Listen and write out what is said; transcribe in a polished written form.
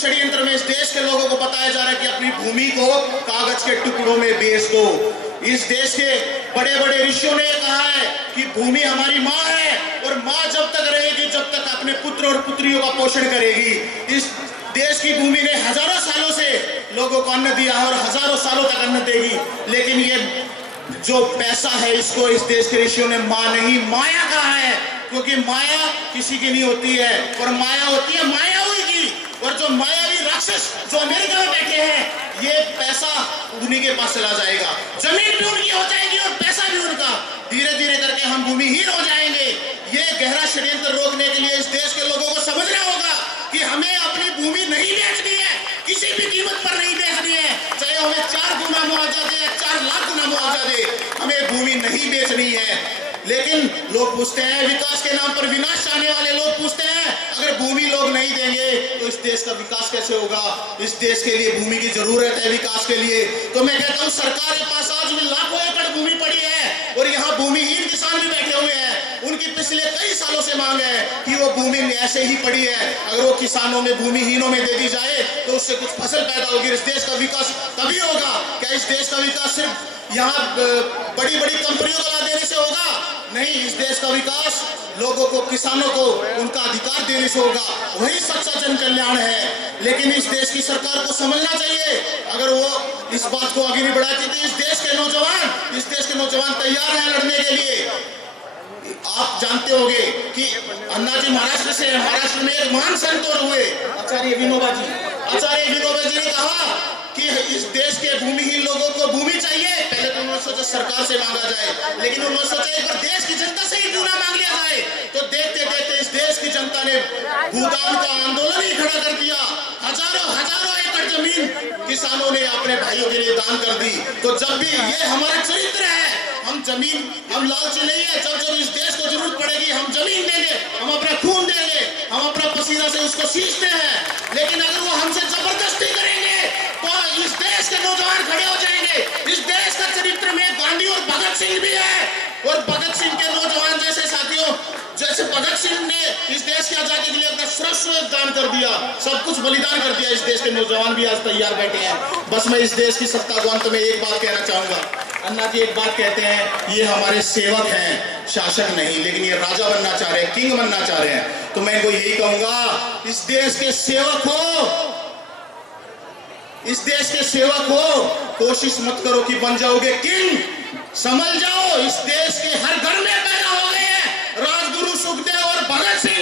षड्यंत्र में इस देश के लोगों को बताया जा रहा है कि अपनी भूमि को कागज के टुकड़ों में बेच दो। इस देश के बड़े बड़े ऋषियों ने कहा है कि भूमि हमारी माँ है और माँ जब तक रहेगी जब तक अपने पुत्र और पुत्रियों का पोषण करेगी। इस देश की भूमि ने हजारों सालों से लोगों को अन्न दिया और हजारों सालों तक अन्न देगी, लेकिन ये जो पैसा है इसको इस देश के ऋषियों ने माँ नहीं माया कहा है, क्योंकि माया किसी की नहीं होती है और माया होती है मायावी की। और जो मायावी राक्षस जो अमेरिका में बैठे हैं ये पैसा उन्हीं के पास चला जाएगा, जमीन भी उनकी हो जाएगी और पैसा भी उनका। धीरे धीरे करके हम भूमिहीन हो जाएंगे। ये गहरा षड्यंत्र रोकने के लिए इस देश के लोगों को समझना होगा कि हमें अपनी भूमि नहीं बेचनी है, किसी भी कीमत पर नहीं बेचनी है, चाहे हमें 4 गुना मुआवजा दे, 4 लाख गुना मुआवजा दे, हमें भूमि नहीं बेचनी है। लेकिन लोग पूछते हैं, विकास के नाम पर विनाश चाहने वाले लोग पूछते हैं, अगर भूमि लोग नहीं देंगे तो इस देश का विकास कैसे होगा? इस देश के लिए भूमि की जरूरत है विकास के लिए। तो मैं कहता हूँ सरकार के पास आज भी लाखों एकड़ भूमि पड़ी है और यहाँ भूमिहीन किसान भी बैठे हुए हैं। उनकी पिछले कई सालों से मांग है कि वो भूमि ऐसे ही पड़ी है, अगर वो किसानों में भूमिहीनों में दे दी जाए तो उससे कुछ फसल पैदा होगी, इस देश का विकास तभी होगा। क्या इस देश का विकास सिर्फ यहाँ बड़ी बड़ी कंपनियों को ला देने से होगा? नहीं, इस देश का विकास लोगों को, किसानों को उनका अधिकार देने से होगा, वही सच्चा जन कल्याण है। लेकिन इस देश की सरकार को समझना चाहिए, अगर वो इस बात को आगे नहीं बढ़ाती तो इस देश के नौजवान तैयार हैं लड़ने के लिए। आप जानते होंगे कि अन्ना जी महाराष्ट्र से, महाराष्ट्र में एक महान संत और हुए आचार्य विनोबा जी ने कहा कि इस देश के भूमिहीन लोगों को भूमि चाहिए। पहले तो उन्होंने सोचा सरकार से मांगा जाए, लेकिन उन्होंने सोचा एक बार देश की जनता से ही क्यों ना मांग लिया जाए। तो देखते देखते इस देश की जनता ने भूदान का आंदोलन ही खड़ा कर दिया। हजारों एकड़ जमीन किसानों ने अपने भाइयों के लिए दान कर दी। तो जब भी ये हमारा चरित्र है, हम लालची नहीं है, जब जब इस देश को जरूरत पड़ेगी हम जमीन देंगे, हम अपना खून देंगे, हम अपना पसीना से उसको सींचते हैं। लेकिन अगर वो हमसे जबरदस्ती करेंगे तो इस देश के नौजवान खड़े हो जाएंगे। इस देश का चरित्र में गांधी और भगत सिंह भी है, और भगत सिंह के नौजवान जैसे साथियों, जैसे भगत सिंह ने इस देश की आजादी के लिए अपना सर्वस्व दान कर दिया, सब कुछ बलिदान कर दिया, इस देश के नौजवान भी आज तैयार बैठे हैं। बस मैं इस देश की सत्ता को अंत में एक बात कहना चाहूंगा। अन्ना जी एक बात कहते हैं, ये हमारे सेवक हैं, शासक नहीं, लेकिन ये राजा बनना चाह रहे हैं, किंग बनना चाह रहे हैं। तो मैं इनको यही कहूंगा, इस देश के सेवक हो, इस देश के सेवक हो, कोशिश मत करो कि बन जाओगे किंग। समझ जाओ, इस देश के हर घर में पैदा हो गए हैं राजगुरु सुखदेव और भगत सिंह।